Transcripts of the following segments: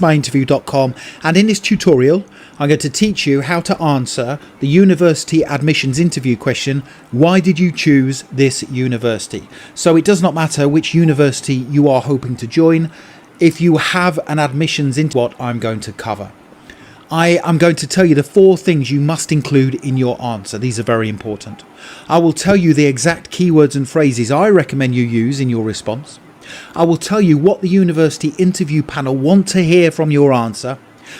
myinterview.com, and in this tutorial I'm going to teach you how to answer the university admissions interview question, why did you choose this university? So it does not matter which university you are hoping to join, if you have an admissions into what I'm going to cover. I am going to tell you the 4 things you must include in your answer. These are very important. I will tell you the exact keywords and phrases I recommend you use in your response. I will tell you what the university interview panel want to hear from your answer,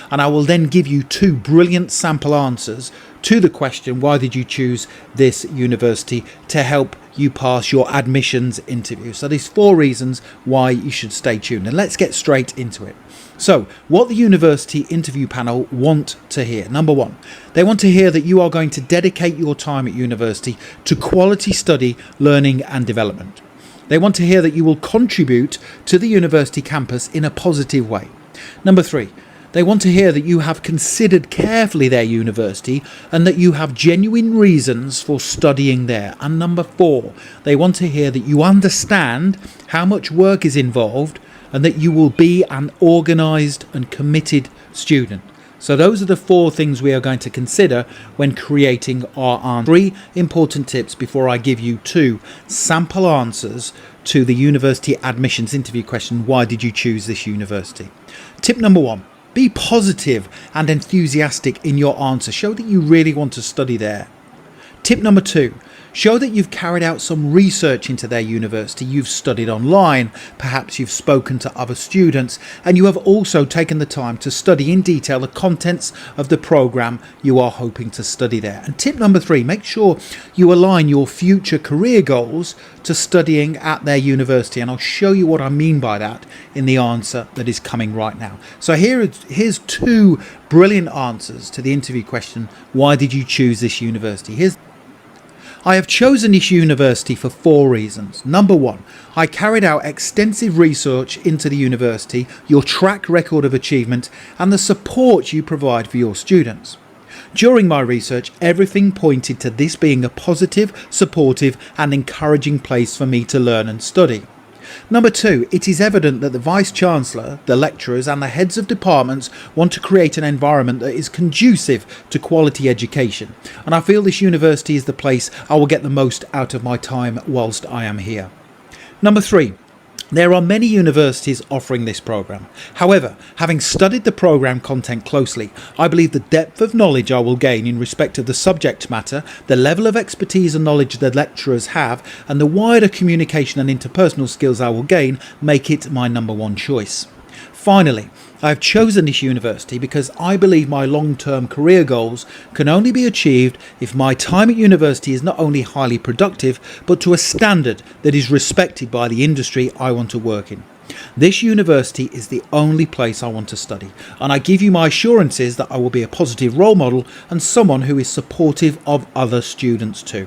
and I will then give you 2 brilliant sample answers to the question, why did you choose this university, to help you pass your admissions interview. So these 4 reasons why you should stay tuned, and let's get straight into it. So what the university interview panel want to hear: number 1, they want to hear that you are going to dedicate your time at university to quality study, learning and development. They want to hear that you will contribute to the university campus in a positive way. Number 3, they want to hear that you have considered carefully their university and that you have genuine reasons for studying there. And number 4, they want to hear that you understand how much work is involved and that you will be an organised and committed student. So those are the 4 things we are going to consider when creating our answer. 3 important tips before I give you 2 sample answers to the university admissions interview question, why did you choose this university? Tip number 1, be positive and enthusiastic in your answer. Show that you really want to study there. Tip number 2, show that you've carried out some research into their university. You've studied online, perhaps you've spoken to other students, and you have also taken the time to study in detail the contents of the program you are hoping to study there. And tip number 3, make sure you align your future career goals to studying at their university, and I'll show you what I mean by that in the answer that is coming right now. So here's 2 brilliant answers to the interview question, why did you choose this university? I have chosen this university for 4 reasons. Number 1, I carried out extensive research into the university, your track record of achievement, and the support you provide for your students. During my research, everything pointed to this being a positive, supportive, and encouraging place for me to learn and study. Number 2, it is evident that the Vice-Chancellor, the lecturers and the heads of departments want to create an environment that is conducive to quality education, and I feel this university is the place I will get the most out of my time whilst I am here. Number 3, there are many universities offering this program. However, having studied the program content closely, I believe the depth of knowledge I will gain in respect of the subject matter, the level of expertise and knowledge the lecturers have, and the wider communication and interpersonal skills I will gain make it my number 1 choice. Finally, I have chosen this university because I believe my long-term career goals can only be achieved if my time at university is not only highly productive, but to a standard that is respected by the industry I want to work in. This university is the only place I want to study, and I give you my assurances that I will be a positive role model and someone who is supportive of other students too.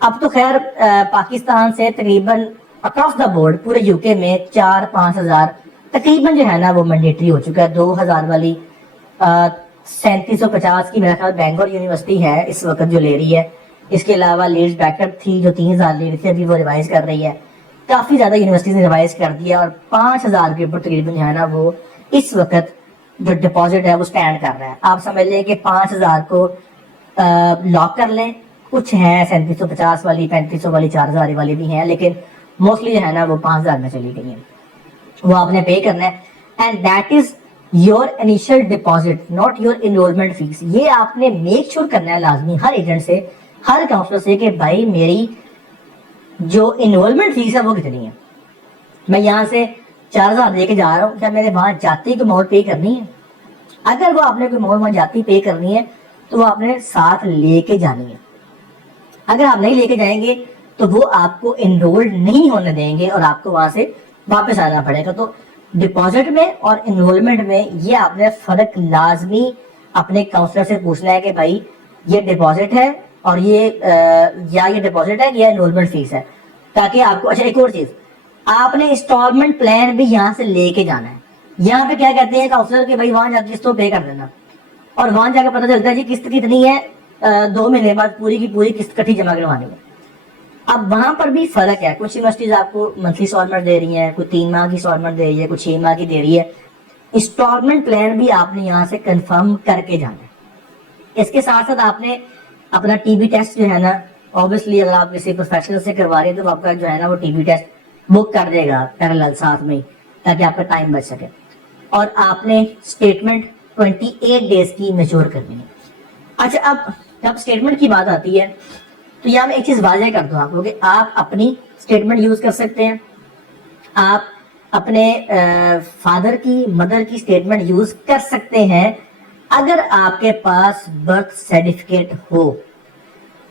اب تو خیر پاکستان سے تقریباً across the board پورے you کے میں 4-5 ہزار تقریباً جو ہے نا وہ مینڈیٹری ہو چکا ہے. 2000 والی 3750 کی میرا خیال بینگلور یونیورسٹی ہے اس وقت جو لے رہی ہے. اس کے علاوہ لیڈز بیک اپ تھی جو 3000 لے رہی تھی, ابھی وہ ریوائز کر رہی ہے. کافی زیادہ یونیورسٹیز نے ریوائز کر دیا اور 5000 کے اوپر تقریباً جو ہے نا وہ اس وقت جو ڈپازٹ ہے وہ سٹینڈ کر رہا ہے. آپ سمجھ لیں کہ 5000 کو لاک کر لیں. کچھ ہیں 3750 والی, 3500 والی, 4000 والی بھی ہیں, لیکن موسٹلی جو ہے نا وہ 5000 میں چلی گئی ہیں. وہ آپ نے پے کرنا ہے. And that is your initial deposit, not your enrolment fee. یہ آپ نے میک شور کرنا ہے لازمی ہر ایجنٹ سے, ہر کاؤنسلر سے, کہ بھائی میری جو انرولمنٹ فیس ہے وہ کتنی ہے. میں یہاں سے 4000 دے کے جا رہا ہوں, کیا میرے وہاں جاتی کوئی اماؤنٹ پے کرنی ہے؟ اگر وہ آپ نے کوئی اماؤنٹ وہاں جاتی پے کرنی ہے تو وہ آپ نے ساتھ لے کے جانی ہے. اگر آپ نہیں لے کے جائیں گے تو وہ آپ کو انرولڈ نہیں ہونے دیں گے اور آپ کو وہاں سے واپس آنا پڑے گا. تو ڈپازٹ میں اور انرولمنٹ میں یہ آپ نے فرق لازمی اپنے کاؤنسلر سے پوچھنا ہے کہ بھائی یہ ڈپازٹ ہے اور یہ ڈپازٹ ہے یا انرولمنٹ فیس ہے, تاکہ آپ کو. اچھا ایک اور چیز, آپ نے انسٹالمنٹ پلان بھی یہاں سے لے کے جانا ہے. یہاں پہ کیا کہتے ہیں کاؤنسلر کہ بھائی وہاں جا کے قسط پے کر دینا, اور وہاں جا کے پتہ چلتا ہے جی قسط کتنی ہے, 2 مہینے بعد پوری کی پوری قسط کٹھی جمع کروانی ہے. اب وہاں پر بھی فرق ہے. کچھ یونیورسٹیز آپ کو منتھلی انسٹالمنٹ دے رہی ہیں, کوئی 3 ماہ کی انسٹالمنٹ دے رہی ہے, کوئی 6 ماہ کی دے رہی ہے. انسٹالمنٹ پلان بھی آپ نے یہاں سے کنفرم کر کے جانا ہے. اس کے ساتھ ساتھ آپ نے اپنا ٹی بی ٹیسٹ جو ہے نا, اوبیسلی اگر آپ کسی پروفیشنل سے کروا رہے ہیں تو آپ کا جو ہے نا وہ ٹی بی ٹیسٹ بک کر دے گا پیرالل ساتھ میں, تاکہ آپ کا ٹائم بچ سکے. اور آپ نے اسٹیٹمنٹ 28 ڈیز کی میچور کرنی ہے. اچھا اب جب اسٹیٹمنٹ کی بات آتی ہے تو یہاں میں ایک چیز واضح کر دوں آپ کو کہ آپ اپنی اسٹیٹمنٹ یوز کر سکتے ہیں, آپ اپنے فادر کی مدر کی اسٹیٹمنٹ یوز کر سکتے ہیں اگر آپ کے پاس برتھ سرٹیفکیٹ ہو.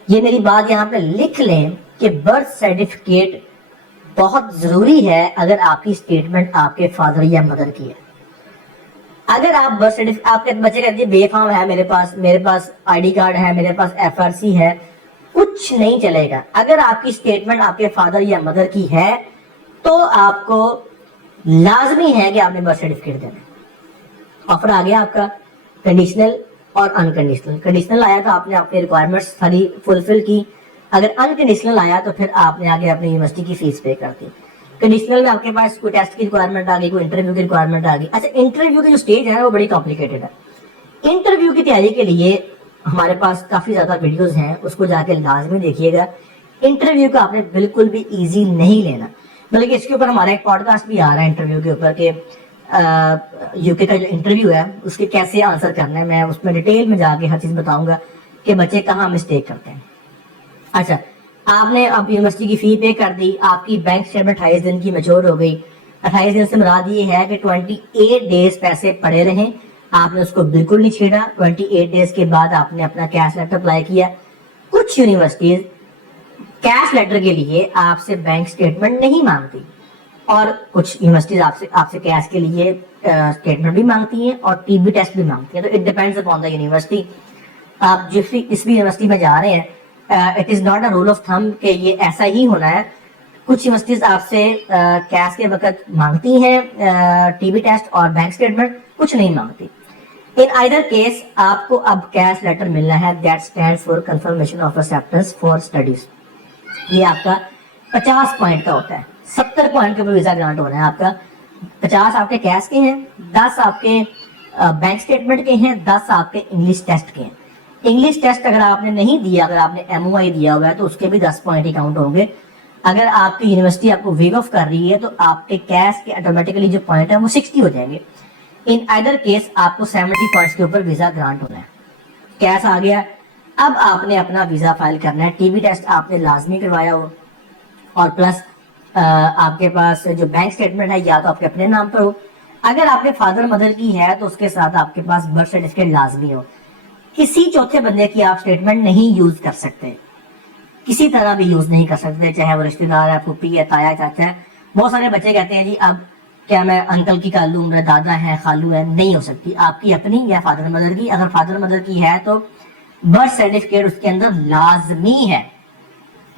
یہ میری بات یہاں پہ لکھ لیں کہ برتھ سرٹیفکیٹ بہت ضروری ہے اگر آپ کی اسٹیٹمنٹ آپ کے فادر یا مدر کی ہے. اگر آپ برتھ سرٹیفکیٹ, آپ کے بچے کہتے ہیں بے فارم ہے میرے پاس آئی ڈی کارڈ ہے, میرے پاس ایف آر سی ہے, کچھ نہیں چلے گا. اگر آپ کی اسٹیٹمنٹ آپ کے فادر یا مدر کی ہے تو آپ کو لازمی ہے کہ آپ نے برتھ سرٹیفکیٹ دینا. آفر آ گیا آپ کا کنڈیشنل اور انکنڈیشنل. کنڈیشنل آیا تو آپ نے اپنی ریکوائرمنٹس ساری فلفل کی. اگر انکنڈیشنل آیا تو پھر آپ نے آگے اپنی یونیورسٹی کی فیس پے کر دی. کنڈیشنل میں آپ کے پاس کوئی ٹیسٹ کی ریکوائرمنٹ آ گئی, کوئی انٹرویو کی ریکوائرمنٹ آ گئی. اچھا انٹرویو کی جو اسٹیج ہے وہ بڑی کمپلیکیٹڈ ہے. انٹرویو کی تیاری کے لیے ہمارے پاس کافی زیادہ ویڈیوز ہیں, اس کو جا کے لازمی دیکھیے گا. انٹرویو کو آپ نے بالکل بھی ایزی نہیں لینا, بلکہ اس کے اوپر ہمارا ایک پوڈ کاسٹ بھی آ رہا ہے انٹرویو کے اوپر کہ یو کے کا جو انٹرویو ہے اس کے کیسے آنسر کرنا ہے. میں اس میں ڈیٹیل میں جا کے ہر چیز بتاؤں گا کہ بچے کہاں مسٹیک کرتے ہیں. اچھا آپ نے اب یونیورسٹی کی فی پے کر دی, آپ کی بینک اسٹیٹمنٹ 28 دن کی میچور ہو گئی. 28 دن سے مراد یہ ہے کہ 28 ڈیز پیسے پڑے رہیں, آپ نے اس کو بالکل نہیں چھیڑا. 28 ڈیز کے بعد آپ نے اپنا کیش لیٹر اپلائی کیا. کچھ یونیورسٹیز کیش لیٹر کے لیے آپ سے بینک اسٹیٹمنٹ نہیں مانگتی, اور کچھ یونیورسٹیز آپ سے کیش کے لیے اسٹیٹمنٹ بھی مانگتی ہیں اور ٹی بی ٹیسٹ بھی مانگتی ہیں. تو it depends upon the university. آپ جس بھی یونیورسٹی میں جا رہے ہیں, it is not a rule of thumb کہ یہ ایسا ہی ہونا ہے. کچھ یونیورسٹیز آپ سے کیش کے وقت مانگتی ہیں ٹی بی ٹیسٹ اور بینک اسٹیٹمنٹ, کچھ نہیں مانگتی. ان آئدر کیس آپ کو اب کیش لیٹر ملنا ہے, that stand for confirmation of acceptance for studies. یہ آپ کا 50 پوائنٹ کا ہوتا ہے. 70 پوائنٹ کے اوپر ویزا گرانٹ ہو رہا ہے آپ کا. 50 آپ کے کیش کے ہیں, 10 آپ کے بینک اسٹیٹمنٹ کے ہیں, 10 آپ کے انگلش ٹیسٹ کے ہیں. انگلش ٹیسٹ اگر آپ نے نہیں دیا, اگر آپ نے ایم او آئی دیا ہوا ہے تو اس کے بھی 10 پوائنٹ ہی کاؤنٹ ہوں گے. اگر آپ کی یونیورسٹی آپ کو ویو آف کر رہی ہے تو آپ کے کیش کے آٹومیٹکلی جو پوائنٹ ہے وہ 60 ہو جائیں گے. ان آئدر کیس آپ کو 70 پوائنٹس کے اوپر ویزا گرانٹ ہونا ہے. کیش آ گیا, اب آپ نے اپنا ویزا فائل کرنا ہے. ٹی بی ٹیسٹ آپ نے لازمی کروایا ہو, اور پلس آپ کے پاس جو بینک اسٹیٹمنٹ ہے یا تو آپ کے اپنے نام پر ہو. اگر آپ کے فادر مدر کی ہے تو اس کے ساتھ آپ کے پاس برتھ سرٹیفکیٹ لازمی ہو. کسی چوتھے بندے کی آپ اسٹیٹمنٹ نہیں یوز کر سکتے, کسی طرح بھی یوز نہیں کر سکتے, چاہے وہ رشتہ دار ہے, پھوپھی ہے, تایا, چاچا ہے. بہت سارے بچے کہتے ہیں جی اب کیا میں انکل کی کر لوں, میرا دادا ہے, خالو ہے. نہیں ہو سکتی. آپ کی اپنی یا فادر مدر کی. اگر فادر مدر کی ہے تو برتھ سرٹیفکیٹ اس کے اندر لازمی ہے,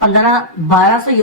1200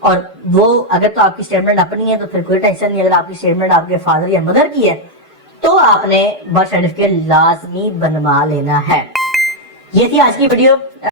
اور وہ اگر تو آپ کی اسٹیٹمنٹ اپنی ہے تو پھر کوئی ٹینشن نہیں. اگر آپ کی اسٹیٹمنٹ آپ کے فادر یا مدر کی ہے تو آپ نے برتھ سرٹیفکیٹ لازمی بنوا لینا ہے. یہ تھی آج کی ویڈیو.